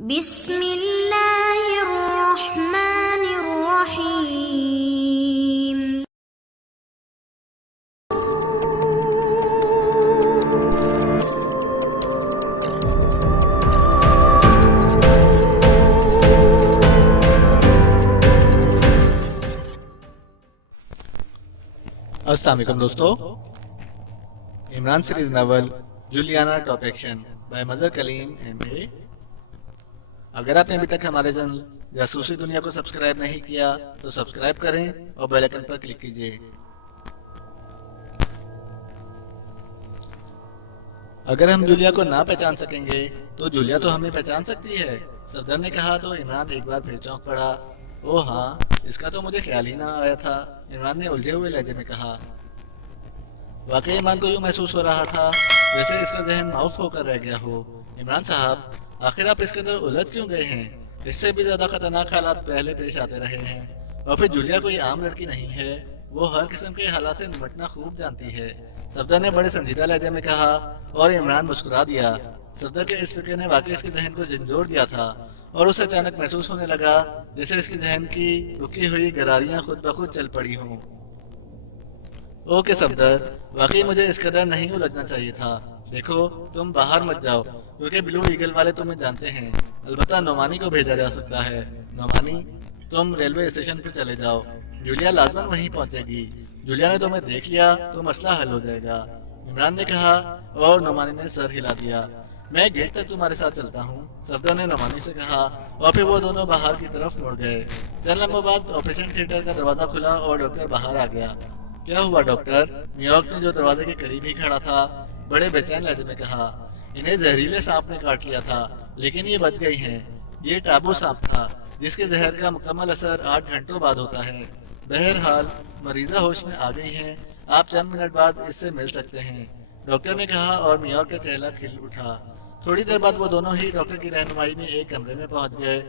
بسم اللہ الرحمن الرحیم۔ السلام علیکم دوستو، Imran series novel Juliana top action by Mazhar claim MA۔ اگر آپ نے ابھی تک ہمارے چینل جاسوسی دنیا کو سبسکرائب نہیں کیا تو سبسکرائب کریں اور بیل آئیکن پر کلک کیجیے۔ اگر ہم جولیا کو نہ پہچان سکیں گے تو جولیا تو ہمیں پہچان سکتی ہے، صفدر نے کہا تو عمران ایک بار پھر چونک پڑا۔ او ہاں، اس کا تو مجھے خیال ہی نہ آیا تھا، عمران نے الجھے ہوئے لہجے میں کہا۔ واقعی عمران کو یوں محسوس ہو رہا تھا جیسے اس کا ذہن معاف ہو کر رہ گیا ہو۔ عمران صاحب، آخر آپ اس قدر الجھ کیوں گئے ہیں؟ اس سے بھی زیادہ خطرناک حالات پہلے پیش آتے رہے ہیں، اور پھر جولیا کوئی عام لڑکی نہیں ہے، وہ ہر قسم کے حالات سے نمٹنا خوب جانتی ہے، صفدر نے بڑے سنجیدہ لہجے میں کہا، اور عمران مسکرا دیا۔ صفدر کے اس فکر نے واقعی اس کے ذہن کو جھنجھوڑ دیا تھا، اور اسے اچانک محسوس ہونے لگا جیسے اس کے ذہن کی رکی ہوئی گراریاں خود بخود چل پڑی ہوں۔ اوکے صفدر، واقعی مجھے اس قدر نہیں الجھنا چاہیے تھا۔ دیکھو، تم باہر مت جاؤ کیونکہ بلو ایگل والے تمہیں جانتے ہیں، البتہ نعمانی کو بھیجا جا سکتا ہے۔ نعمانی، تم ریلوے اسٹیشن پہ چلے جاؤ، جولیا لازماً وہیں پہنچے گی۔ جولیا نے تمہیں دیکھ لیا تو مسئلہ حل ہو جائے گا، عمران نے کہا، اور نعمانی نے سر ہلا دیا۔ میں گیٹ تک تمہارے ساتھ چلتا ہوں، صفدر نے نعمانی سے کہا، اور پھر وہ دونوں باہر کی طرف مڑ گئے۔ چند لمحوں بعد آپریشن تھیٹر کا دروازہ کھلا اور ڈاکٹر باہر آ گیا۔ کیا ہوا ڈاکٹر؟ نیویارک نے جو دروازے کے قریب ہی کھڑا تھا بڑے بے چین لہجے میں کہا۔ انہیں زہریلے سانپ نے کاٹ لیا تھا لیکن یہ بچ گئی ہیں۔ یہ ٹابو سانپ تھا جس کے زہر کا مکمل اثر 8 گھنٹوں بعد ہوتا ہے۔ بہرحال مریضہ ہوش میں آ گئی ہیں، آپ چند منٹ بعد اس سے مل سکتے ہیں، ڈاکٹر نے کہا، اور نیویارک کا چہرہ کھل اٹھا۔ تھوڑی دیر بعد وہ دونوں ہی ڈاکٹر کی رہنمائی میں ایک کمرے میں پہنچ گئے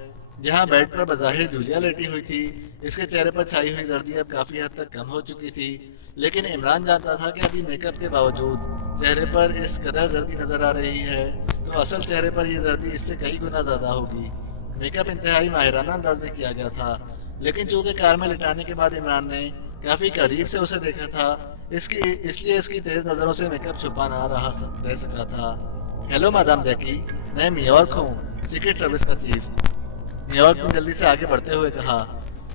جہاں بیڈ پر بظاہر جولیا لیٹی ہوئی تھی۔ اس کے چہرے پر چھائی ہوئی زردی اب کافی حد تک کم ہو چکی تھی، لیکن عمران جانتا تھا کہ ابھی میک اپ کے باوجود چہرے پر اس قدر زردی نظر آ رہی ہے تو اصل چہرے پر یہ زردی اس سے کئی گنا زیادہ ہوگی۔ میک اپ انتہائی ماہرانہ انداز میں کیا گیا تھا، لیکن چونکہ کار میں لٹانے کے بعد عمران نے کافی قریب سے اسے دیکھا تھا، اس لیے اس کی تیز نظروں سے میک اپ چھپا نہ رہ سکا تھا۔ ہیلو مادام جیکی، میں نیویارک ہوں، سیکرٹ سروس کا چیف، نیویارک نے جلدی سے آگے بڑھتے ہوئے کہا۔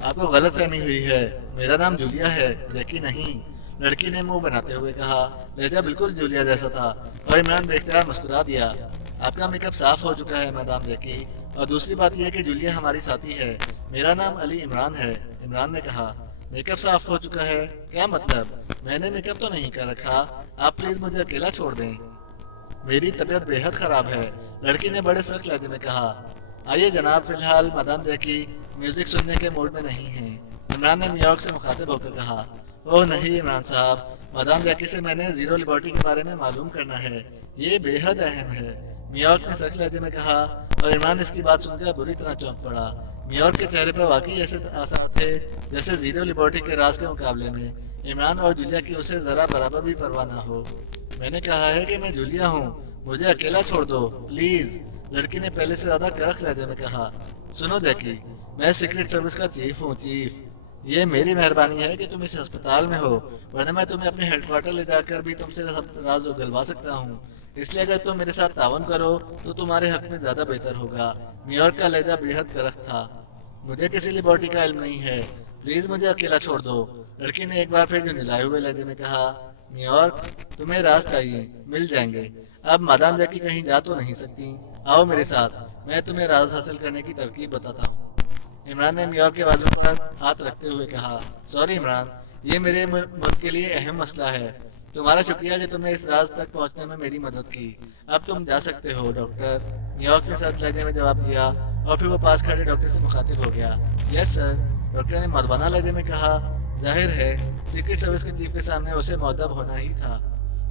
آپ کو غلط فہمی ہوئی ہے، میرا نام جولیا ہے، جیکی نہیں، لڑکی نے منہ بناتے ہوئے کہا۔ لہجہ بالکل جولیا جیسا تھا اور عمران بے اختیار مسکرا دیا۔ آپ کا میک اپ صاف ہو چکا ہے مادام جیکی، اور دوسری بات یہ کہ جولیا ہماری ساتھی ہے، میرا نام علی عمران ہے، عمران نے کہا۔ میک اپ صاف ہو چکا ہے؟ کیا مطلب؟ میں نے میک اپ تو نہیں کر رکھا، آپ پلیز مجھے اکیلا چھوڑ دیں، میری طبیعت بے حد خراب ہے، لڑکی نے بڑے سخت لہجے میں کہا۔ آئیے جناب، فی الحال مادام جیکی میوزک سننے کے موڈ میں نہیں ہیں، عمران نے نیویارک سے مخاطب ہو کر کہا۔ اوہ نہیں عمران صاحب، مادام جیکی سے میں نے زیرو لیبرٹی کے بارے میں معلوم کرنا ہے، یہ بے حد اہم ہے، نیویارک نے سخت لہجے میں کہا، اور عمران اس کی بات سن کر بری طرح چونک پڑا۔ نیویارک کے چہرے پر واقعی ایسے آثار تھے جیسے زیرو لیبرٹی کے راز کے مقابلے میں عمران اور جولیا کی اسے ذرا برابر بھی پرواہ نہ ہو۔ میں نے کہا ہے کہ میں جولیا ہوں، مجھے اکیلا چھوڑ دو پلیز، لڑکی نے پہلے سے زیادہ کرخت لہجے میں کہا۔ سنو جیکی، میں سیکرٹ سروس کا چیف ہوں، چیف، یہ میری مہربانی ہے کہ تم اس ہسپتال میں ہو، ورنہ میں تمہیں اپنے ہیڈ کوارٹر لے جا کر بھی تم سے سب راز اگلوا سکتا ہوں، اس لیے اگر تم میرے ساتھ تعاون کرو تو تمہارے حق میں زیادہ بہتر ہوگا۔ نیویارک کا لہجہ بے حد کرخت تھا۔ مجھے کسی لیبرٹی کا علم نہیں ہے، پلیز مجھے اکیلا چھوڑ دو، لڑکی نے ایک بار پھر جھنجھلائے ہوئے لہجے میں کہا۔ نیویارک، تمہیں راز چاہیے، مل جائیں گے، اب مادام جیکی کہیں جا تو نہیں سکتی، آؤ میرے ساتھ، میں تمہیں راز حاصل کرنے کی ترکیب بتاتا ہوں، عمران نے نیویارک کے بازو پر ہاتھ رکھتے ہوئے کہا۔ سوری عمران، یہ میرے ملک کے لیے اہم مسئلہ ہے، تمہارا شکریہ کہ تم نے اس راز تک پہنچنے میں میری مدد کی، اب تم جا سکتے ہو ڈاکٹر، نیویارک نے سخت لہجے میں جواب دیا، اور پھر وہ پاس کھڑے ڈاکٹر سے مخاطب ہو گیا۔ یس سر، ڈاکٹر نے مدبانہ لہجے میں کہا۔ ظاہر ہے سیکرٹ سروس کے چیف کے سامنے اسے مؤدب ہونا ہی تھا۔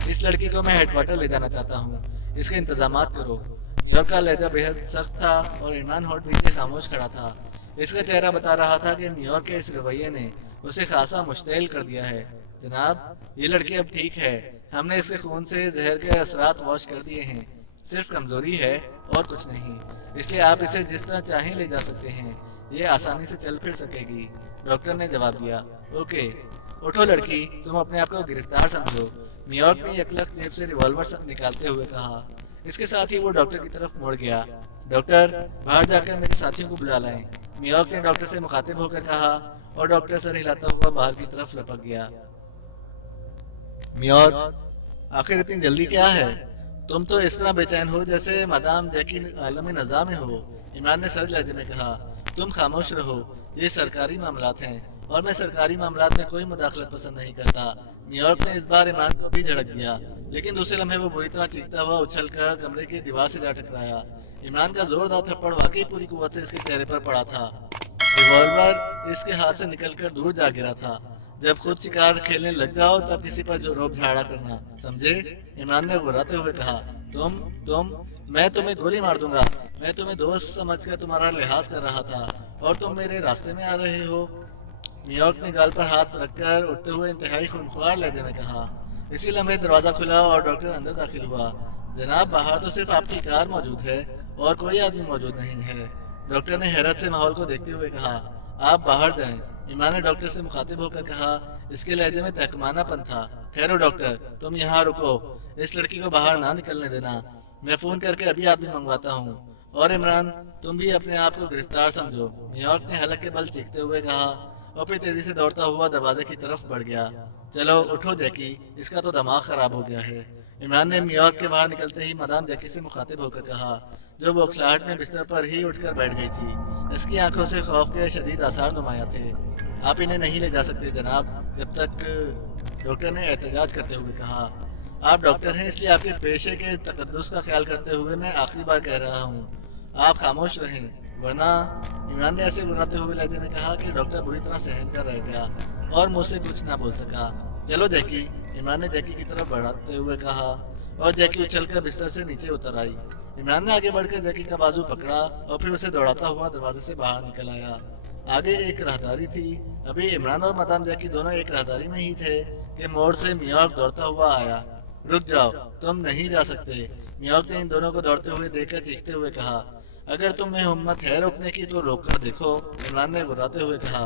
اس لڑکی کو میں ہیڈ کوارٹر لے جانا چاہتا ہوں، اس کے انتظامات کرو۔ نیویارک کا لہجہ بے حد سخت تھا اور عمران ہاٹ پیچھے خاموش کھڑا تھا، اس کا چہرہ بتا رہا تھا کہ نیویارک کے اس رویے نے اسے خاصا مشتعل کر دیا ہے۔ جناب، یہ لڑکی اب ٹھیک ہے، ہم نے اس کے خون سے زہر کے اثرات واش کر دیے ہیں، صرف کمزوری ہے، اور کچھ نہیں، اس لیے آپ اسے جس طرح چاہیں لے جا سکتے ہیں، یہ آسانی سے چل پھر سکے گی۔ ڈاکٹر نے جواب دیا، اوکے، اٹھو لڑکی، تم اپنے آپ کو گرفتار سمجھو۔ نیویارک نے یکلخت جیب سے ریوالور نکالتے ہوئے کہا۔ اس کے ساتھ ہی وہ ڈاکٹر کی طرف مڑ گیا۔ ڈاکٹر، باہر جا کر میرے ساتھیوں کو بلا لائیں، نیویارک نے ڈاکٹر سے مخاطب ہو کر کہا، اور ڈاکٹر سر ہلاتا ہوا باہر کی طرف لپک گیا۔ نیویارک، آخر اتنی جلدی کیا ہے؟ تم تو اس طرح بے چین ہو جیسے مدام جیکی عالمی نزاع میں ہو۔ عمران نے سرد لہجے میں کہا، تم خاموش رہو، یہ سرکاری معاملات ہیں اور میں سرکاری معاملات میں کوئی مداخلت پسند نہیں کرتا۔ نیویارک نے اس بار عمران کو بھی جھڑک دیا، لیکن دوسرے لمحے وہ بری طرح چیختا ہوا اچھل کر کمرے کی دیوار سے جا ٹکرایا۔ عمران کا زوردار تھپڑ واقعی پوری قوت سے اس کے چہرے پر پڑا تھا۔ ریوالور اس کے ہاتھ سے نکل کر دور جا گرا تھا۔ جب خود شکار کھیلنے لگ جاؤ تب کسی پر جو روب جھاڑا کرنا، سمجھے؟ عمران نے غراتے ہوئے کہا، تم میں تمہیں گولی مار دوں گا۔ میں تمہیں دوست سمجھ کر تمہارا لحاظ کر رہا تھا اور تم میرے راستے میں آ رہے ہو۔ نیویارک نے گال پر ہاتھ رکھ کر اٹھتے ہوئے انتہائی خونخوار لہجے میں کہا۔ اسی لمحے دروازہ کھلا اور ڈاکٹر اندر داخل ہوا۔ جناب، باہر تو صرف آپ کی کار موجود ہے اور کوئی آدمی موجود نہیں ہے۔ ڈاکٹر نے حیرت سے ماحول کو دیکھتے ہوئے کہا، آپ باہر جائیں۔ عمران نے ڈاکٹر سے مخاطب ہو کر کہا، اس کے لہجے میں تحکمانہ پن تھا۔ ٹھہرو ڈاکٹر، تم یہاں رکو، اس لڑکی کو باہر نہ نکلنے دینا، میں فون کر کے ابھی آدمی منگواتا ہوں۔ اور عمران، تم بھی اپنے آپ کو گرفتار سمجھو، نیویارک نے حلق کے بل چیختے ہوئے کہا، اور پھر تیزی سے دوڑتا ہوا دروازے کی طرف بڑھ گیا۔ چلو اٹھو جیکی، اس کا تو دماغ خراب ہو گیا ہے۔ عمران نے نیویارک کے باہر نکلتے ہی مدام جیکی سے مخاطب ہو کر کہا، جو بوکھلاہٹ میں بستر پر ہی اٹھ کر بیٹھ گئی تھی۔ اس کی آنکھوں سے خوف کے شدید آثار نمایاں تھے۔ آپ انہیں نہیں لے جا سکتے جناب، جب تک، ڈاکٹر نے احتجاج کرتے ہوئے کہا۔ آپ ڈاکٹر ہیں، اس لیے آپ کے پیشے کے تقدس کا خیال کرتے ہوئے میں آخری بار کہہ رہا ہوں، آپ خاموش رہیں، ورنہ، عمران نے ایسے گراتے ہوئے لہجے میں کہا کہ ڈاکٹر بری طرح سہم کر رہ گیا اور مجھ سے کچھ نہ بول سکا۔ چلو جیکی، عمران نے جیکی کی طرف بڑھاتے ہوئے کہا، اور جیکی اچھل کر بستر سے نیچے اتر آئی۔ عمران نے آگے بڑھ کر جیکی کا بازو پکڑا اور پھر اسے دوڑاتا ہوا دروازے سے باہر نکل آیا۔ آگے ایک راہداری تھی۔ ابھی عمران اور مدام جیکی دونوں ایک راہداری میں ہی تھے کہ موڑ سے نیویارک دوڑتا ہوا آیا۔ رک جاؤ، تم نہیں جا سکتے، نیویارک نے ان دونوں کو دوڑتے ہوئے دیکھ کر چیختے ہوئے کہا۔ اگر تم میں ہمت ہے روکنے کی تو روک کر دیکھو، عمران نے گراتے ہوئے کہا۔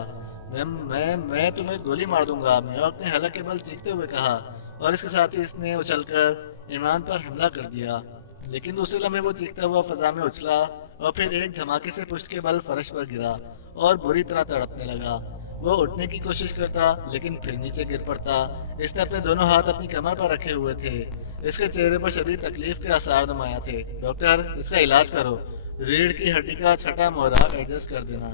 میں تمہیں گولی مار دوں گا، نیویارک نے حلق کے بل چیختے ہوئے کہا، اور اس کے ساتھ ہی اس نے اچھل کر عمران پر حملہ کر دیا۔ لیکن دوسرے لمحے وہ چیختا ہوا فضا میں اچھلا اور پھر ایک دھماکے سے پشت کے بل فرش پر گرا اور بری طرح تڑپنے لگا۔ وہ اٹھنے کی کوشش کرتا لیکن پھر نیچے گر پڑتا۔ اس نے اپنے دونوں ہاتھ اپنی کمر پر رکھے ہوئے تھے۔ اس کے چہرے پر شدید تکلیف کے آثار نمایاں تھے۔ ڈاکٹر، اس کا علاج کرو، ریڑھ کی ہڈی کا چھٹا مورا ایڈجسٹ کر دینا۔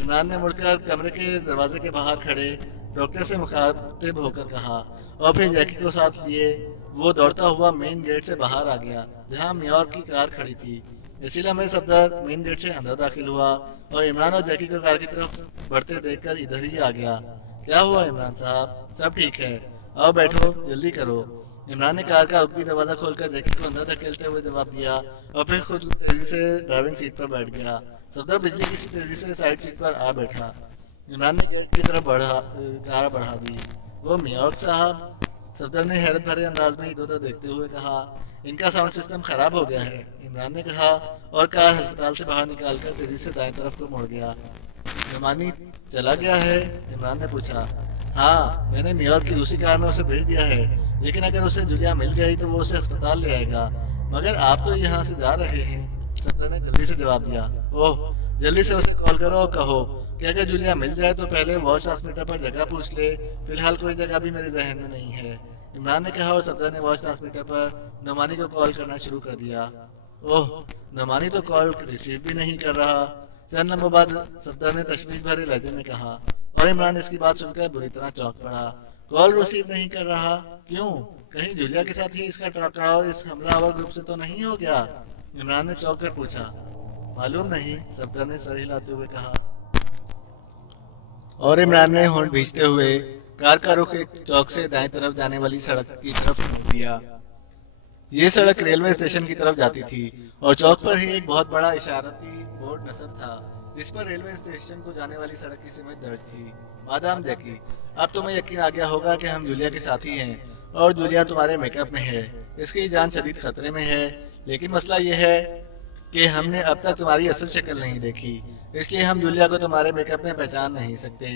عمران نے مڑ کر کمرے کے دروازے کے باہر کھڑے ڈاکٹر سے مخاطب ہو کر کہا، اور پھر جیکی کو ساتھ لیے وہ دوڑتا ہوا مین گیٹ سے باہر آ گیا جہاں نیویارک کی کار کھڑی تھی۔ اسی لمحے صفدر مین گیٹ سے اندر داخل ہوا اور عمران اور جیکی کو کار کی طرف بڑھتے دیکھ کر ادھر ہی آ گیا۔ کیا ہوا عمران صاحب؟ سب ٹھیک ہے، آؤ بیٹھو، جلدی کرو۔ عمران نے کار کا اوپری دروازہ کھول کر جیکی کو اندر دھکیلتے ہوئے جواب دیا اور پھر خود تیزی سے ڈرائیونگ سیٹ پر بیٹھ گیا۔ صفدر بجلی کی تیزی سے سائڈ سیٹ پر آ بیٹھا۔ عمران نے گیٹ کی طرف کار بڑھا دی۔ وہ نیویارک صاحب؟ صفدر نے حیرت بھرے انداز میں ادھر ادھر دیکھتے ہوئے کہا۔ ان کا ساؤنڈ سسٹم خراب ہو گیا ہے، عمران نے کہا، اور کار ہسپتال سے باہر نکال کر تیزی سے دائیں طرف کو مڑ گیا۔ نعمانی چلا گیا ہے؟ عمران نے پوچھا۔ ہاں، میں نے نیویارک کی دوسری کار میں اسے بھیج دیا ہے، لیکن اگر اسے جولیا مل گئی تو وہ اسے ہسپتال لے آئے گا، مگر آپ تو یہاں سے جا رہے ہیں۔ صفدر نے جلدی سے جواب دیا۔ اوہ، جلدی سے اسے کال کرو اور کہو کہ اگر جولیا مل جائے تو پہلے واچ ٹرانسمیٹر پر جگہ پوچھ لے، فی الحال کوئی جگہ بھی میرے ذہن میں نہیں ہے، عمران نے کہا، اور صفدر نے واچ ٹرانسمیٹر پر نعمانی کو کال کرنا شروع کر دیا۔ اوہ، نعمانی تو کال ریسیو بھی نہیں کر رہا، چند لمحوں بعد صفدر نے تشویش بھرے لہجے میں کہا، اور عمران اس کی بات سن کر بری طرح چونک پڑا۔ کال ریسیو نہیں کر رہا؟ کیوں؟ کہیں جولیا کے ساتھ ہی اس کا ٹکراؤ اس حملہ آور گروپ سے تو نہیں ہو گیا؟ عمران نے چونک کر پوچھا۔ معلوم نہیں، صفدر نے سر ہلاتے ہوئے کہا، اور عمران نے ہونٹ بھیجتے ہوئے کار کا رخ ایک چوک سے دائیں طرف جانے والی سڑک کی طرف موڑ دیا۔ یہ سڑک ریلوے اسٹیشن کی طرف جاتی تھی اور چوک پر ہی ایک بہت بڑا اشارتی بورڈ نصب تھا جس پر ریلوے اسٹیشن کو جانے والی سڑک کی سمت درج تھی۔ مادام جیکی، اب تمہیں یقین آ گیا ہوگا کہ ہم جولیا کے ساتھی ہیں اور جولیا تمہارے میک اپ میں ہے۔ اس کی جان شدید خطرے میں ہے، لیکن مسئلہ یہ ہے کہ ہم نے اب تک تمہاری اصل شکل نہیں دیکھی، اس لیے ہم جولیا کو تمہارے میک اپ میں پہچان نہیں سکتے۔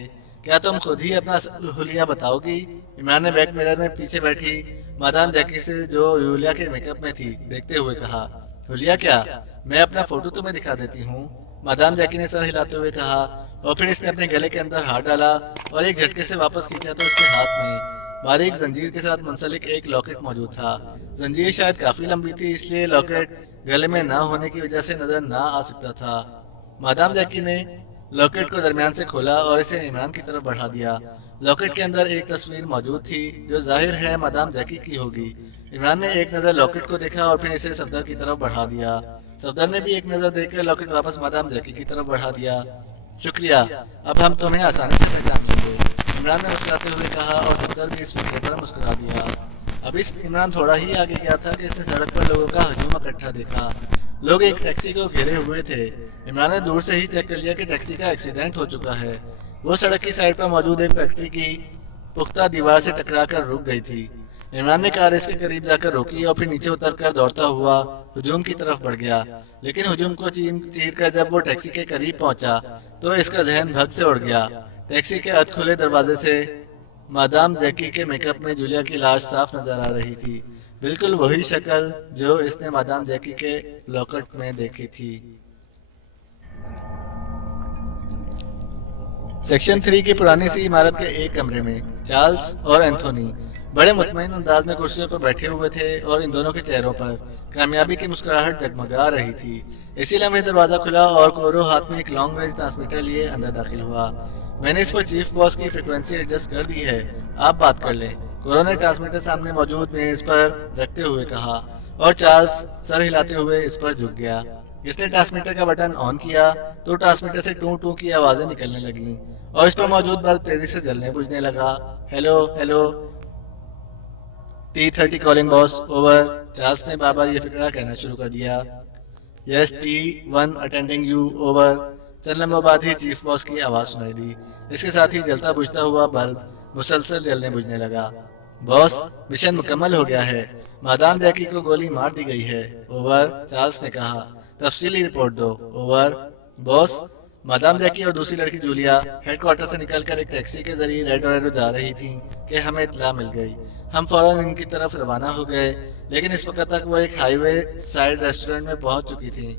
کیا تم خود ہی اپنا حلیہ بتاؤ گی؟ عمران نے بیک میرر میں پیچھے بیٹھی مادام جیکی سے جو جولیا کے میک اپ میں تھی دیکھتے ہوئے کہا۔ حلیہ کیا؟ میں اپنا فوٹو تمہیں دکھا دیتی ہوں، مادام جیکی نے سر ہلاتے ہوئے کہا، اور پھر اس نے اپنے گلے کے اندر ہاتھ ڈالا اور ایک جھٹکے سے واپس کھینچا تو اس کے ہاتھ میں باریک زنجیر کے ساتھ منسلک ایک لاکٹ موجود تھا۔ زنجیر شاید کافی لمبی تھی، اس لیے لاکٹ گلے میں نہ ہونے کی وجہ سے نظر نہ آ سکتا تھا۔ مادام جیکی نے لاکٹ کو درمیان سے کھولا اور اسے عمران کی طرف بڑھا دیا۔ لاکٹ کے اندر ایک تصویر موجود تھی جو ظاہر ہے مادام جیکی کی ہوگی۔ عمران نے ایک نظر لاکٹ کو دیکھا اور پھر اسے صفدر کی طرف بڑھا دیا۔ صفدر نے بھی ایک نظر دیکھ کر لاکٹ واپس مادام جیکی کی طرف بڑھا دیا۔ شکریہ، اب ہم تمہیں آسانی سے پہچان لیں گے، عمران نے مسکراتے ہوئے کہا، اور صفدر بھی اس فکر پر مسکرا دیا۔ اب اس عمران تھوڑا ہی آگے گیا تھا کہ اس نے سڑک پر لوگوں کا ہجوم اکٹھا دیکھا۔ لوگ ایک ٹیکسی کو گھیرے ہوئے تھے۔ عمران نے دور سے ہی چیک کر لیا کہ ٹیکسی کا ایکسیڈنٹ ہو چکا ہے۔ وہ سڑک کی سائڈ پر موجود ایک فیکٹری کی پختہ دیوار سے ٹکرا کر رک گئی تھی۔ عمران نے کار اس کے قریب جا کر روکی اور پھر نیچے اتر کر دوڑتا ہوا ہجوم کی طرف بڑھ گیا، لیکن ہجوم کو چیر کر جب وہ ٹیکسی کے قریب پہنچا تو اس کا ذہن بھگ سے اڑ گیا۔ ٹیکسی کے ادھ کھلے دروازے سے مادام جیکی کے میک اپ میں جولیا کی لاش صاف نظر آ رہی تھی، بالکل وہی شکل جو اس نے مادام جیکی کے لاکٹ میں دیکھی تھی۔ سیکشن 3 کی پرانی سی عمارت کے ایک کمرے میں چارلز اور اینتھونی بڑے مطمئن انداز میں کرسیوں پر بیٹھے ہوئے تھے اور ان دونوں کے چہروں پر کامیابی کی مسکراہٹ جگمگا رہی تھی۔ اسی لمحے دروازہ کھلا اور کورو ہاتھ میں ایک لانگ رینج ٹرانسمیٹر لیے اندر داخل ہوا۔ میں نے اس پر چیف باس کی فریکوینسی ایڈجسٹ کر دی ہے، آپ بات کر لیں، کورو نے ٹرانسمیٹر سامنے موجود میز پر رکھتے ہوئے کہا، اور چارلز سر ہلاتے ہوئے اس پر جھک گیا۔ اس نے ٹرانسمیٹر کا بٹن آن کیا تو ٹرانسمیٹر سے ٹوں ٹوں کی آوازیں نکلنے لگیں اور اس پر موجود بلب تیزی سے جلنے بجھنے لگا۔ ہیلو ہیلو T30 کالنگ باس، اوور، چارلز نے بار بار یہ فکرہ کہنا شروع کر دیا۔ یس T1 اٹینڈنگ یو، اوور۔ چند لمحوں بعد ہی چیف باس کی آواز سنائی دی۔ اس کے ساتھ ہی جلتا بجھتا ہوا بلب مسلسل جلنے بجھنے لگا۔ باس، مشن مکمل ہو گیا ہے، مادام جیکی کو گولی مار دی گئی ہے، اوور، چارلز نے کہا۔ تفصیلی رپورٹ دو، اوور۔ باس، مادام جیکی اور دوسری لڑکی جولیا ہیڈ کوارٹر سے نکل کر ایک ٹیکسی کے ذریعے ریڈ ایرو جا رہی تھیں کہ ہمیں اطلاع مل گئی۔ ہم فوراً ان کی طرف روانہ ہو گئے، لیکن اس وقت تک وہ ایک ہائی وے سائڈ ریسٹورنٹ میں پہنچ چکی تھیں۔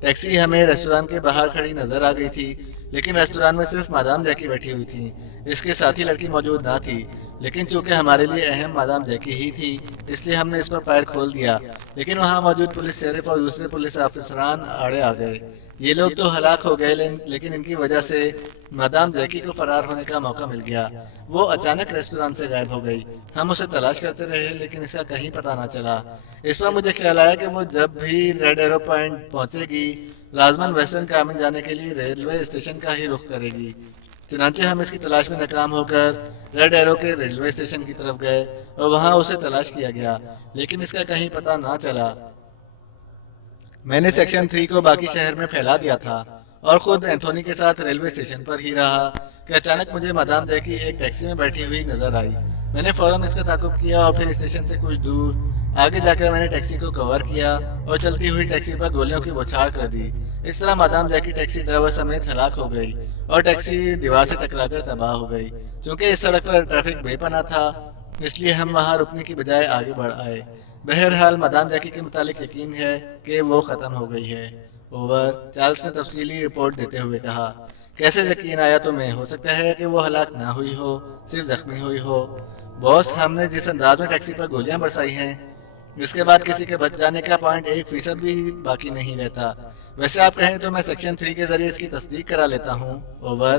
ٹیکسی ہمیں ریسٹوران کے باہر کھڑی نظر آ گئی تھی، لیکن ریسٹوران میں صرف مادام جیکی بیٹھی ہوئی تھی، اس کے ساتھی لڑکی موجود نہ تھی۔ لیکن چونکہ ہمارے لیے اہم مادام جیکی ہی تھی، اس لیے ہم نے اس پر فائر کھول دیا، لیکن وہاں موجود پولیس شیرف اور دوسرے پولیس افسران آڑے آ گئے۔ یہ لوگ تو ہلاک ہو گئے، لیکن ان کی وجہ سے مادام جیکی کو فرار ہونے کا موقع مل گیا۔ وہ اچانک ریسٹوران سے غائب ہو گئی۔ ہم اسے تلاش کرتے رہے، لیکن اس کا کہیں پتہ نہ چلا۔ اس پر مجھے خیال آیا کہ وہ جب بھی ریڈ ایرو پوائنٹ پہنچے گی، لازماً ویسٹرن کامن جانے کے لیے ریلوے اسٹیشن کا ہی رخ کرے گی۔ چنانچہ ہم اس کی تلاش میں ناکام ہو کر ریڈ ایرو کے ریلوے اسٹیشن کی طرف گئے اور وہاں اسے تلاش کیا گیا، لیکن اس کا کہیں پتہ نہ چلا۔ میں نے سیکشن 3 کو باقی شہر میں پھیلا دیا تھا اور خود اینتھونی کے ساتھ ریلوے اسٹیشن پر ہی رہا کہ اچانک مجھے مادام جیکی ایک ٹیکسی میں بیٹھی ہوئی نظر آئی۔ میں نے فوراً اس کا تعاقب کیا اور پھر اسٹیشن سے کچھ دور آگے جا کر میں نے ٹیکسی کو کور کیا اور چلتی ہوئی ٹیکسی پر گولیوں کی بوچھار کر دی۔ اس طرح مادام جیکی ٹیکسی ڈرائیور سمیت ہلاک ہو گئی اور ٹیکسی دیوار سے ٹکرا کر تباہ ہو گئی۔ چونکہ اس سڑک پر ٹریفک بے پناہ تھا، اس لیے ہم وہاں رکنے کی بجائے آگے بڑھ آئے۔ بہرحال مادام جیکی کے متعلق یقین ہے کہ وہ ختم ہو گئی ہے، اوور، چارلز نے تفصیلی رپورٹ دیتے ہوئے کہا۔ کیسے یقین آیا تمہیں؟ ہو سکتا ہے کہ وہ ہلاک نہ ہوئی ہو، صرف زخمی ہوئی ہو۔ باس، ہم نے جس انداز میں ٹیکسی پر گولیاں برسائی ہیں، اس کے بعد کسی کے بچ جانے کا 0.1% بھی باقی نہیں رہتا۔ ویسے آپ کہیں تو میں سیکشن 3 کے ذریعے اس کی تصدیق کرا لیتا ہوں، اوور۔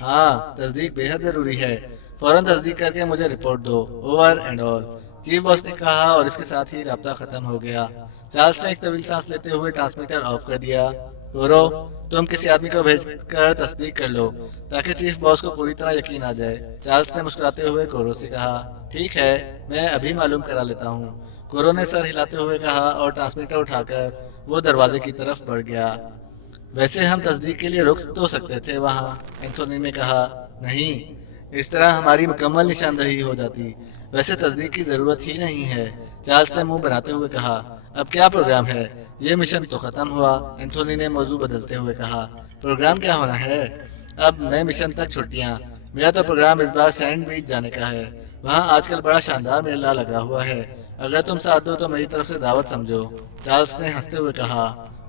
ہاں، تصدیق بے حد ضروری ہے، فوراً تصدیق کر کے مجھے رپورٹ دو، over and all, chief boss نے کہا، اور اس کے ساتھ ہی رابطہ ختم ہو گیا۔ چارلز نے ایک طویل سانس لیتے ہوئے ٹرانسمیٹر آف کر دیا۔ کورو، تم کسی آدمی کو بھیج کر تصدیق کر لو تاکہ چیف باس کو پوری طرح یقین آ جائے، چارلز نے مسکراتے ہوئے کورو سے کہا۔ ٹھیک ہے، میں ابھی معلوم کرا لیتا ہوں، کورو نے سر ہلاتے ہوئے کہا اور ٹرانسمیٹر اٹھا کر وہ دروازے کی طرف بڑھ گیا۔ ویسے ہم تصدیق کے لیے رک تو سکتے تھے وہاں، اینتھونی نے کہا۔ نہیں، اس طرح ہماری مکمل نشاندہی ہو جاتی۔ ویسے تصدیق کی ضرورت ہی نہیں ہے، چارلز نے منہ بناتے ہوئے کہا۔ اب کیا پروگرام ہے؟ یہ مشن تو ختم ہوا، اینتھونی نے موضوع بدلتے ہوئے کہا۔ پروگرام کیا ہونا ہے؟ اب نئے مشن تک چھٹیاں۔ میرا تو پروگرام اس بار سینڈ بیچ جانے کا ہے، وہاں آج کل بڑا شاندار میلہ لگا ہوا ہے، اگر تم ساتھ دو تو میری طرف سے دعوت سمجھو۔ چارلز نے ہنستے ہوئے کہا۔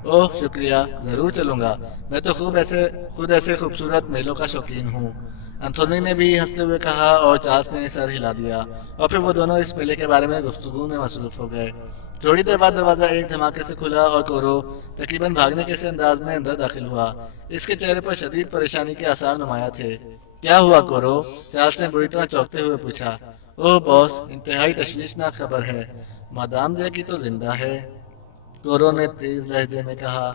اوہ شکریہ، ضرور چلوں گا، میں تو خود ایسے خوبصورت میلوں کا شوقین ہوں۔ انتھونی نے بھی ہنستے ہوئے کہا اور چارلز نے سر ہلا دیا، اور پھر وہ دونوں اس میلے کے بارے میں گفتگو میں مصروف ہو گئے۔ تھوڑی دیر بعد دروازہ ایک دھماکے سے کھلا اور کورو تقریباً بھاگنے کے سے انداز میں اندر داخل ہوا۔ اس کے چہرے پر شدید پریشانی کے آثار نمایاں تھے۔ کیا ہوا کورو؟ چارلز نے بری طرح چونکتے ہوئے پوچھا۔ اوہ باس، انتہائی تشویشناک خبر ہے، مادام دیکی تو زندہ ہے، کورو نے تیز لہجے میں کہا۔